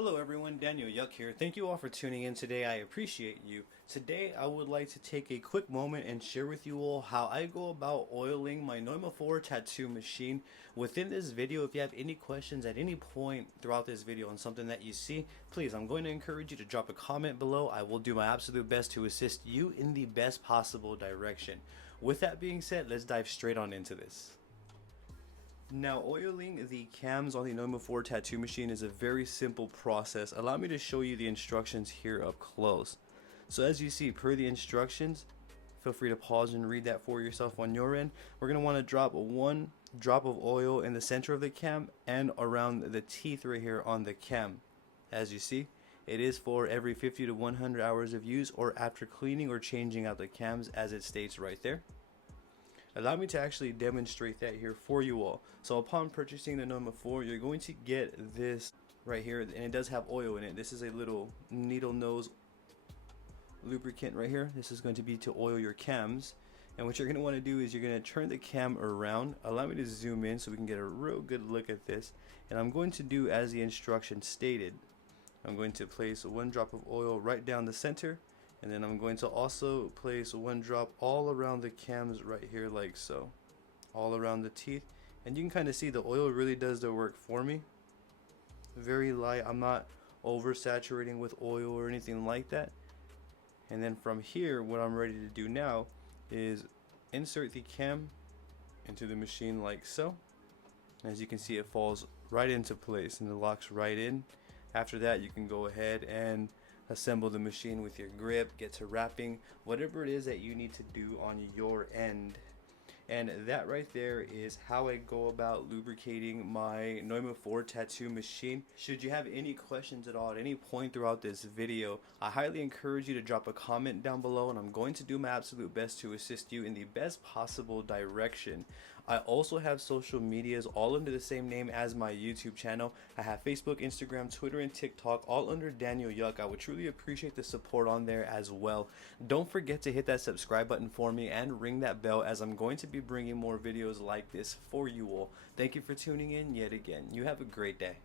Hello everyone, Daniel Yuck here. Thank you all for tuning in today. I appreciate you. Today I would like to take a quick moment and share with you all how I go about oiling my Neuma 4 tattoo machine. Within this video, if you have any questions at any point throughout this video on something that you see, please, I'm going to encourage you to drop a comment below. I will do my absolute best to assist you in the best possible direction. With that being said, let's dive straight on into this. Now, oiling the cams on the Neuma 4 tattoo machine is a very simple process. Allow me to show you the instructions here up close. So as you see, per the instructions, feel free to pause and read that for yourself on your end. We're going to want to drop one drop of oil in the center of the cam and around the teeth right here on the cam. As you see, it is for every 50 to 100 hours of use or after cleaning or changing out the cams, as it states right there. Allow me to actually demonstrate that here for you all. So upon purchasing the Neuma 4, you're going to get this right here, and it does have oil in it. This is a little needle nose lubricant right here. This is going to be to oil your cams. And what you're going to want to do is you're going to turn the cam around. Allow me to zoom in so we can get a real good look at this. And I'm going to do as the instruction stated. I'm going to place one drop of oil right down the center. And then I'm going to also place one drop all around the cams right here, like so, all around the teeth. And you can kind of see the oil really does the work for me. Very light. I'm not oversaturating with oil or anything like that. And then from here, what I'm ready to do now is insert the cam into the machine like so. As you can see, it falls right into place and it locks right in. After that, you can go ahead and assemble the machine with your grip, get to wrapping, whatever it is that you need to do on your end. And that right there is how I go about lubricating my Neuma 4 tattoo machine. Should you have any questions at all at any point throughout this video, I highly encourage you to drop a comment down below, and I'm going to do my absolute best to assist you in the best possible direction. I also have social medias all under the same name as my YouTube channel. I have Facebook, Instagram, Twitter, and TikTok all under Daniel Yuck. I would truly appreciate the support on there as well. Don't forget to hit that subscribe button for me and ring that bell, as I'm going to be bringing more videos like this for you all. Thank you for tuning in yet again. You have a great day.